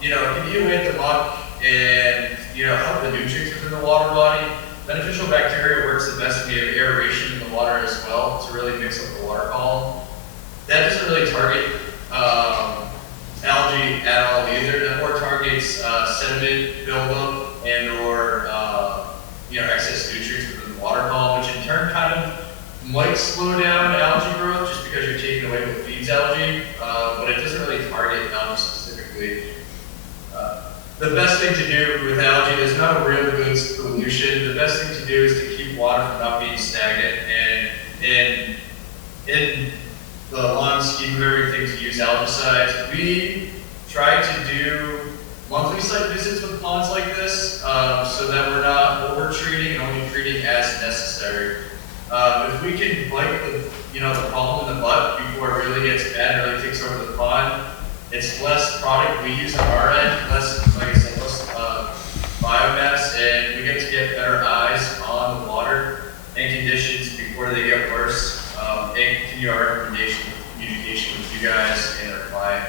if you hit the muck and, help the nutrients within the water body, beneficial bacteria works the best via aeration in the water as well to really mix up the water column. That doesn't really target algae at all either. That more targets sediment buildup and or excess nutrients within the water column, which in turn kind of might slow down algae growth just because you're taking away what feeds algae, but it doesn't really target algae specifically. The best thing to do with algae, there's not a real good solution. The best thing to do is to keep water from not being stagnant, and in the long scheme of everything, to use algicides. We try to do monthly site visits with ponds like this, so that we're not over-treating and only treating as necessary. If we can bite the problem in the butt before it really gets bad and really takes over the pond, it's less product we use on our end, less, like I said, less biomass, and we get to get better eyes on the water and conditions before they get worse, and continue our communication with you guys and our client.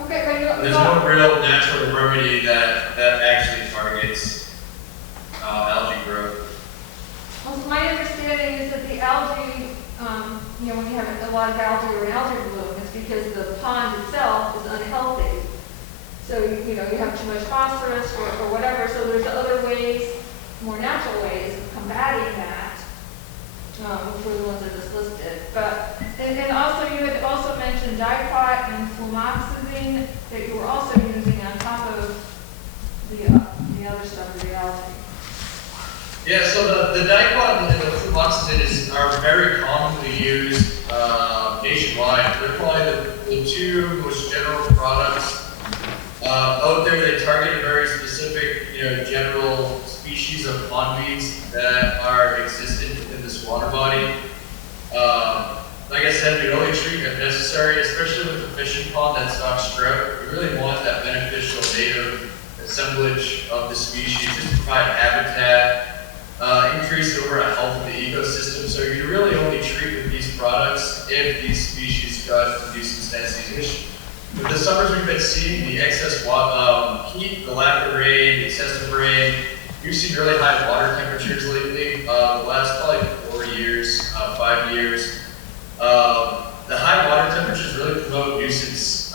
Okay, but There's no real natural remedy that actually targets algae growth. Well, my understanding is that the algae, when you have a lot of algae or an algae bloom, it's because the pond itself is unhealthy. So, you have too much phosphorus or whatever, so there's other ways, more natural ways of combating that, which were the ones I just listed. But, and also, you had also mentioned dipot and flumoxazine that you were also using on top of the other stuff, the algae. Yeah, so the dipot and the flumoxazine are very commonly used nationwide. They're probably the two most general products out there. They target a very specific, general species of pond weeds that are existent within this water body. Like I said, we only treat if necessary, especially with the fishing pond that stocks trout. We really want that beneficial native assemblage of the species just to provide habitat, increase the overall health of the ecosystem. So you really only treat with these products if these species cause induced densities. With the summers we've been seeing, the excess heat, the lack of rain, the excessive rain, we've seen really high water temperatures lately, the last probably 4 years, 5 years. The high water temperatures really promote nuisance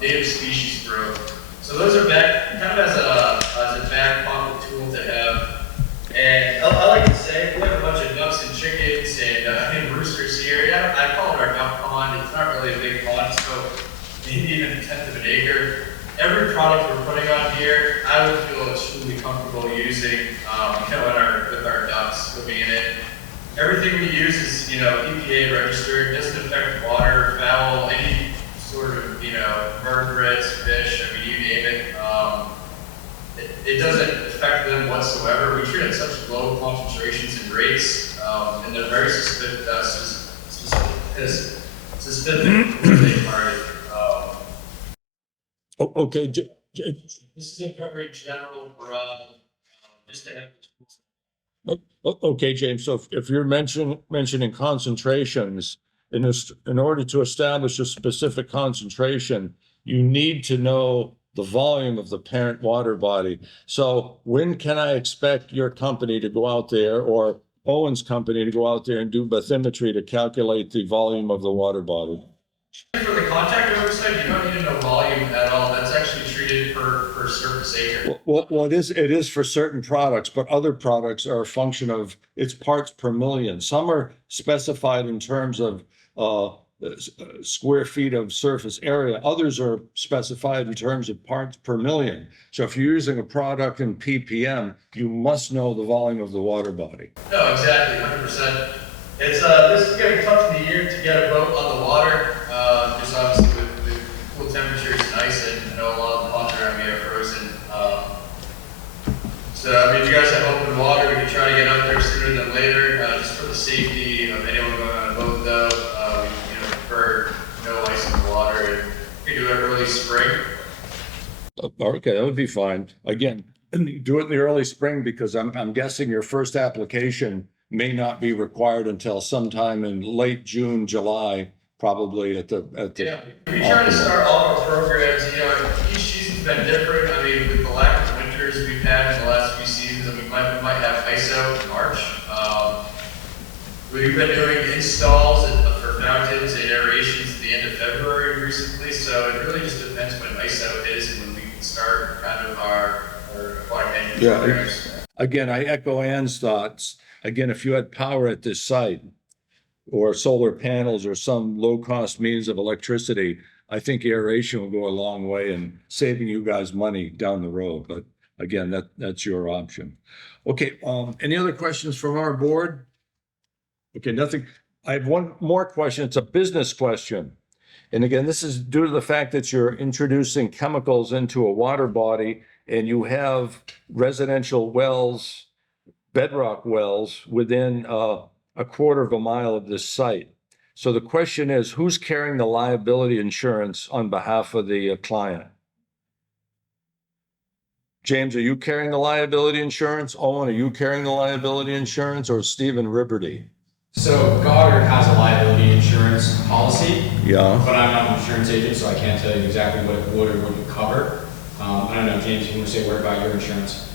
native species growth. So those are kind of as a back pocket tool to have. And I like to say, we have a bunch of ducks and chickens and roosters here. Yeah, I call it our duck pond. It's not really a big pond, so maybe even a tenth of an acre. Every product we're putting on here, I would feel extremely comfortable using, with our ducks living in it. Everything we use is, EPA registered. It doesn't affect water, fowl, any sort of, vertebrates, fish. I mean, you name it. It doesn't affect them whatsoever. We treat it at such low concentrations and rates, and they're very specific where they target. Okay, This is a very general, just to have. Okay, James, so if you're mentioning concentrations, in order to establish a specific concentration, you need to know the volume of the parent water body. So when can I expect your company to go out there, or Owen's company to go out there and do bathymetry to calculate the volume of the water body? For the contact oversight, you don't need to know volume at all. That's actually treated per surface acre. Well, it is for certain products, but other products are a function of its parts per million. Some are specified in terms of square feet of surface area. Others are specified in terms of parts per million. So if you're using a product in ppm, you must know the volume of the water body. No, exactly, 100%. It's this is getting tough in the year to get a boat on the water. Just obviously with cool temperatures and ice, and I know a lot of the ponds around me are frozen. So I mean, if you guys have open water, we can try to get out there sooner than later, just for the safety of anyone going on a boat. Though, we prefer no ice in the water, and we can do it early spring. Okay, that would be fine. Again, do it in the early spring, because I'm guessing your first application may not be required until sometime in late June, July, probably at the. Yeah, we try to start all of our programs. Each season's been different. I mean, with the lack of winters we've had in the last few seasons, and we might have ISO in March. We've been doing installs for fountains and aerations at the end of February recently. So it really just depends when ISO is and when we can start kind of our aquatic management programs. Again, I echo Ann's thoughts. Again, if you had power at this site, or solar panels, or some low-cost means of electricity, I think aeration will go a long way in saving you guys money down the road. But again, that's your option. Okay, any other questions from our board? Okay, nothing. I have one more question. It's a business question. And again, this is due to the fact that you're introducing chemicals into a water body, and you have residential wells, bedrock wells, within a quarter of a mile of this site. So the question is, who's carrying the liability insurance on behalf of the client? James, are you carrying the liability insurance? Owen, are you carrying the liability insurance, or Stephen Ribberty? So Goddard has a liability insurance policy, Yeah. but I'm not an insurance agent, so I can't tell you exactly what it would or wouldn't cover. I don't know, James, you want to say a word about your insurance?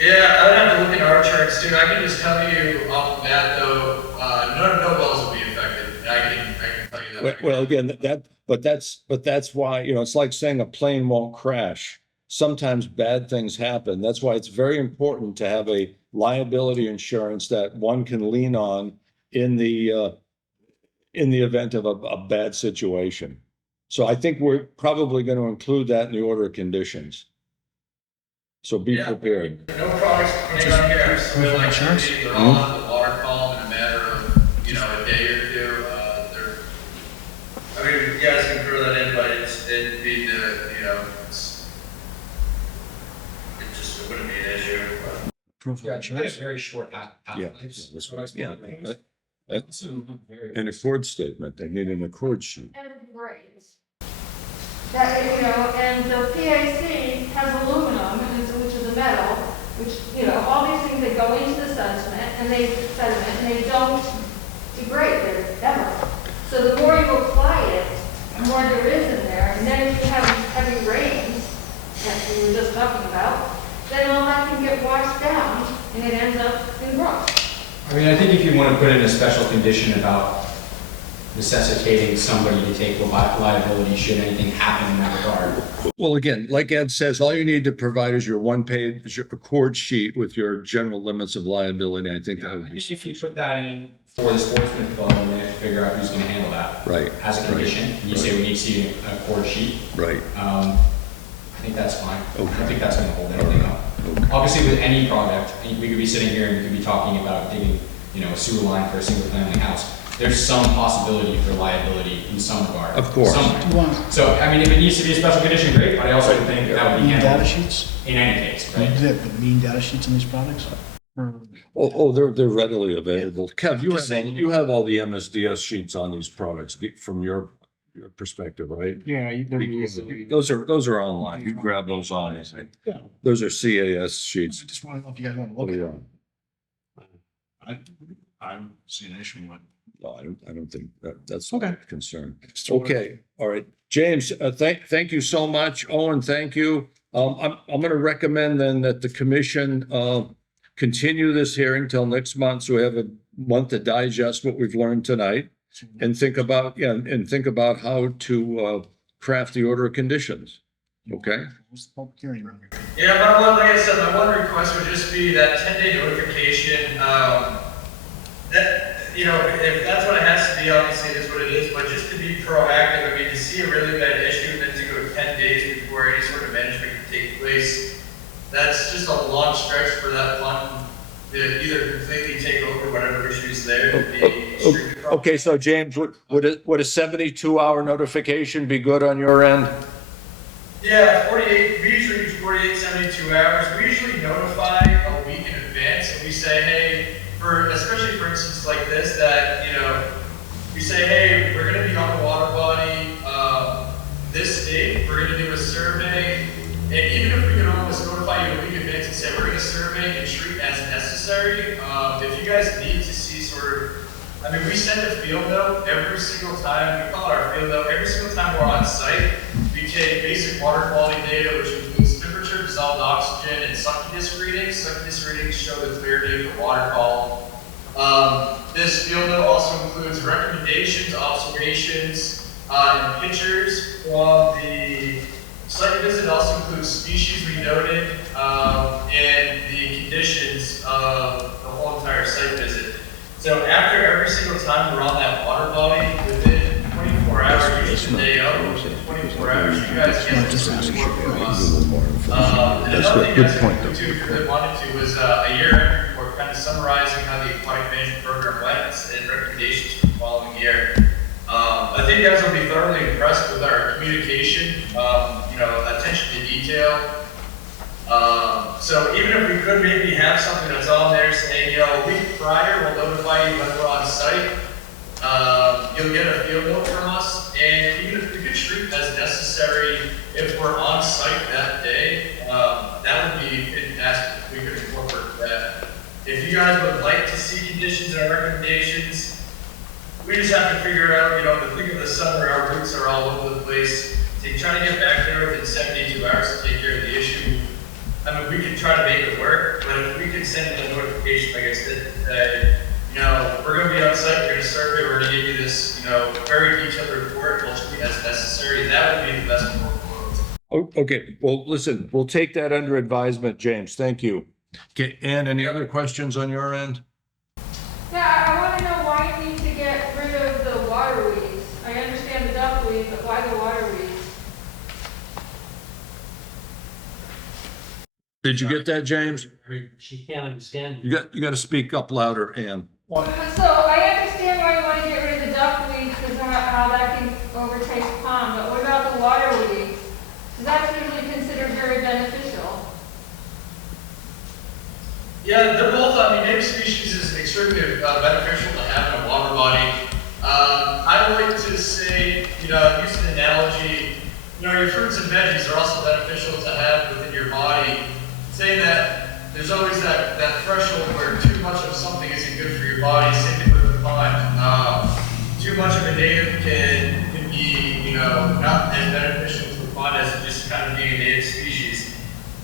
Yeah, I would have to look into our charts too. I can just tell you off the bat though, no wells will be affected. I can tell you that. Well, again, that's why, it's like saying a plane won't crash. Sometimes bad things happen. That's why it's very important to have a liability insurance that one can lean on in the event of a bad situation. So I think we're probably going to include that in the order of conditions. So be prepared. No products putting on here. So activity, they're all on the water column in a matter of, a day or two. I mean, you guys can throw that in, but it'd be it wouldn't be an issue. Proof of Yeah, insurance. very short path. Yeah. An accord statement. They need an accord sheet. And grades. That, and the PAC has aluminum, which is a metal, which, all these things that go into the sediment, and they don't degrade, they're ever. So the more you apply it, the more there is in there, and then if you have heavy rains, that we were just talking about, then all that can get washed down, and it ends up in rocks. I mean, I think if you want to put in a special condition about necessitating somebody to take liability should anything happen in that regard. Well, again, like Ed says, all you need to provide is your one-page accord sheet with your general limits of liability. I think that would be If you put that in for the sportsman development, they have to figure out who's going to handle that. right. As a condition, and you say we need to see an accord sheet. Right. I think that's fine. I Okay. don't think that's going to hold anything up. Okay. Obviously, with any project, we could be sitting here and we could be talking about digging, a sewer line for a single family house. There's some possibility for liability in some regard. Of course. Somewhere. So, I mean, if it needs to be a special condition, great, but I also think that would be Mean data handled sheets? in any case, right? You did, but mean data sheets on these products? They're readily available. Kev, you have all the MSDS sheets on these products from your your perspective, right? Yeah, they're easy. Those are online. You grab those on. Yeah. Those are CAS sheets. I just want to know if you guys want to Oh, look at yeah. it. I don't see an issue with No, I don't think that's Okay. a concern. it. Okay, all right. James, thank you so much. Owen, thank you. I'm going to recommend then that the commission, continue this hearing till next month. So we have a month to digest what we've learned tonight and think about, how to, craft the order of conditions. Okay? What's the public hearing around here? Yeah, like I said, my one request would just be that 10-day notification, that, if that's what it has to be, obviously it is what it is, but just to be proactive, I mean, to see a really bad issue, then to go 10 days before any sort of management can take place, that's just a long stretch for that fund to either completely take over whatever issues there to be extremely problematic. Okay, so James, would a 72-hour notification be good on your end? Yeah, 48, we usually use 48, 72 hours. We usually notify a week in advance and we say, hey, especially for instance like this, that, we say, hey, we're gonna be on the water body, this date, we're gonna do a survey. And even if we can almost notify you a week in advance and say, we're gonna survey and treat as necessary, if you guys need to see we send a field note every single time, we call it our field note, every single time we're on site. We take basic water quality data, which includes temperature, dissolved oxygen, and succubus readings. Succubus readings show the clarity of the water column. This field note also includes recommendations, observations, and pictures from the site visit. It also includes species we noted, and the conditions of the whole entire site visit. So after every single time we're on that water body, within 24 hours, usually the day of, within 24 hours, you guys get a report from us. And another thing I said too, if you really wanted to, was a year-end report kind of summarizing how the aquatic management program went and recommendations for the following year. I think you guys will be thoroughly impressed with our communication, attention to detail. So even if we could maybe have something that's on there saying, a week prior, we'll notify you when we're on site. You'll get a field note from us, and even if we could treat as necessary, if we're on site that day, that would be fantastic if we could incorporate that. If you guys would like to see conditions and recommendations, we just have to figure out, the thing of the summer, our routes are all over the place. So you try to get back there within 72 hours to take care of the issue. We can try to make it work, but if we can send a notification, like I said, we're going to be on site, we're going to survey, we're going to give you this, very detailed report, we'll treat as necessary, that would be the best of both worlds. Okay, well, listen, we'll take that under advisement, James. Thank you. Okay, Ann, any other questions on your end? Yeah, I want to know why you need to get rid of the water weeds. I understand the duckweed, but why the water weeds? Did you get that, James? She can't understand. You got to speak up louder, Ann. So I understand why you want to get rid of the duckweed because how that can overtake the pond, but what about the water weeds? So that's usually considered very beneficial. Yeah, they're both, native species is extremely beneficial to have in a water body. I like to say, use an analogy, your fruits and veggies are also beneficial to have within your body. Saying that there's always that threshold where too much of something isn't good for your body. Same thing with the pond. Too much of a native can be, not as beneficial to the pond as just kind of being a native species.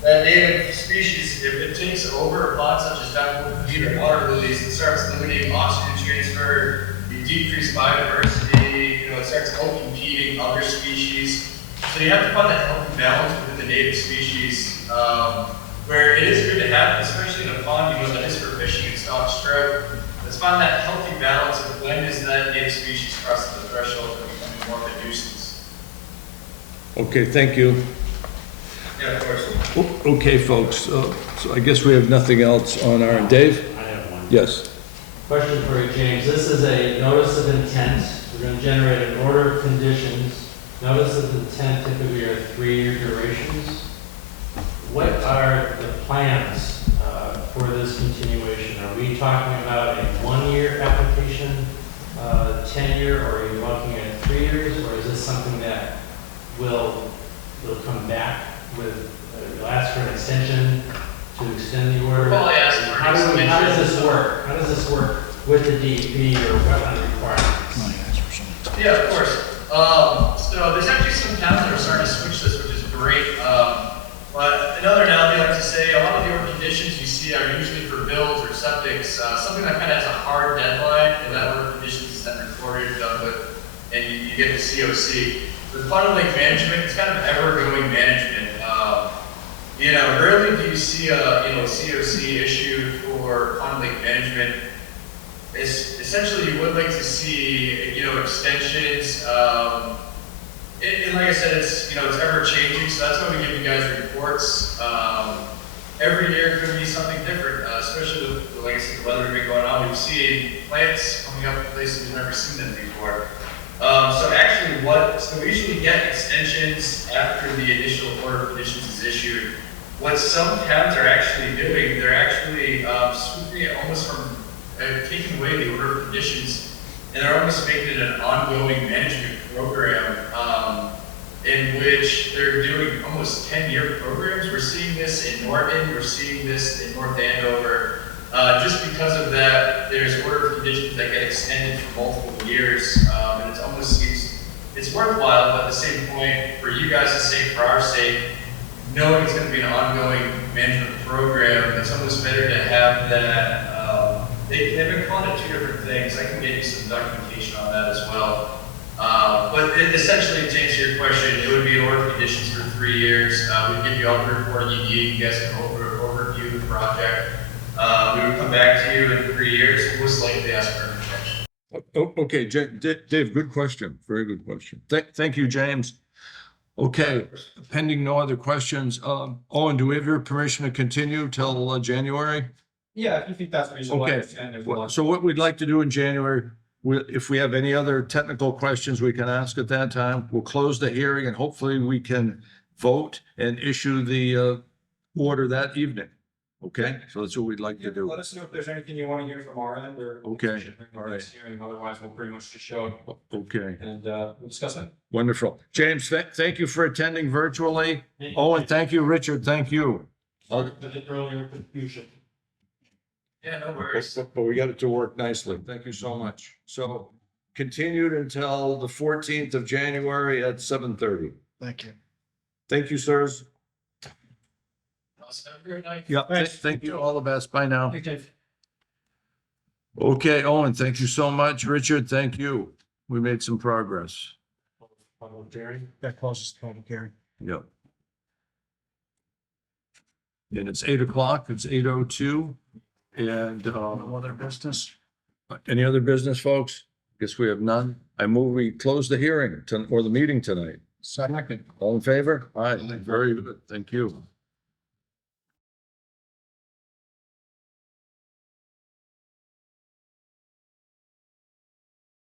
That native species, if it takes over a pond such as duckweed or water lilies, it starts limiting oxygen transfer, you decrease biodiversity, it starts outcompeting other species. So you have to find that healthy balance within the native species. Where it is good to have, especially in a pond, that is for fishing and stock trout. Let's find that healthy balance of when is that native species crossing the threshold of becoming more of a nuisance. Okay, thank you. Yeah, of course. Okay, folks, so I guess we have nothing else on our end. Dave? I have one. Yes. Question for you, James. This is a notice of intent. We're going to generate an order of conditions. Notice of intent typically are 3-year durations. What are the plans for this continuation? Are we talking about a 1-year application, 10-year, or are you looking at 3 years, or is this something that will come back with, you'll ask for an extension to extend the order? Probably ask for an How does extension. this work? How does this work with the DEP or wetland requirements? Yeah, of course. So there's actually some towns that are starting to switch this, which is great. But another analogy I like to say, a lot of the order conditions you see are usually for builds or septics, something that kind of has a hard deadline, and that order conditions is then recorded, done with, and you get the COC. With Pond Lake management, it's kind of ever-going management. Rarely do you see a COC issued for Pond Lake management. Essentially, you would like to see, extensions. And like I said, it's ever changing, so that's why we give you guys reports. Every year could be something different, especially with, like I said, the weather we've been going on. We've seen plants coming up in places we've never seen them before. So we usually get extensions after the initial order of conditions is issued. What some towns are actually doing, they're actually swooping it almost from taking away the order of conditions, and they're almost making it an ongoing management program in which they're doing almost 10-year programs. We're seeing this in Norton, we're seeing this in North Andover. Just because of that, there's order of conditions that get extended for multiple years, and it's almost it's worthwhile, but at the same point, for you guys' sake, for our sake, knowing it's going to be an ongoing management program, it's almost better to have that. They've been calling it two different things. I can get you some documentation on that as well. But essentially, to answer your question, it would be an order of conditions for 3 years. We'd give you all the reporting you need. You guys can overview the project. We would come back to you in 3 years, most likely ask for an extension. Okay, Dave, good question. Very good question. Thank you, James. Okay, pending no other questions. Owen, do we have your permission to continue till January? Yeah, if you think that's reasonable, I Okay. understand if you want. So what we'd like to do in January, if we have any other technical questions we can ask at that time, we'll close the hearing and hopefully we can vote and issue the order that evening. Okay, so that's what we'd like to Yeah, do. let us know if there's anything you want to hear from our end, or. Okay, All right. Hearing, otherwise we'll pretty much just show it Okay, and, we'll discuss it. wonderful. James, thank you for attending virtually. Owen, thank you. Richard, thank you. For the earlier confusion. Yeah, no worries. But we got it to work nicely. Thank you so much. So continued until the 14th of January at 7:30. Thank you. Thank you, sirs. Awesome. Have a great night. Yeah, thank you. All the best. Bye now. Okay. Okay, Owen, thank you so much. Richard, thank you. We made some progress. Public hearing. That closes the public hearing. Yep. And it's 8 o'clock. It's 8:02. And No other business? any other business, folks? Guess we have none. I move we close the hearing or the meeting tonight. Second. All in favor? Aye, very good. Thank you.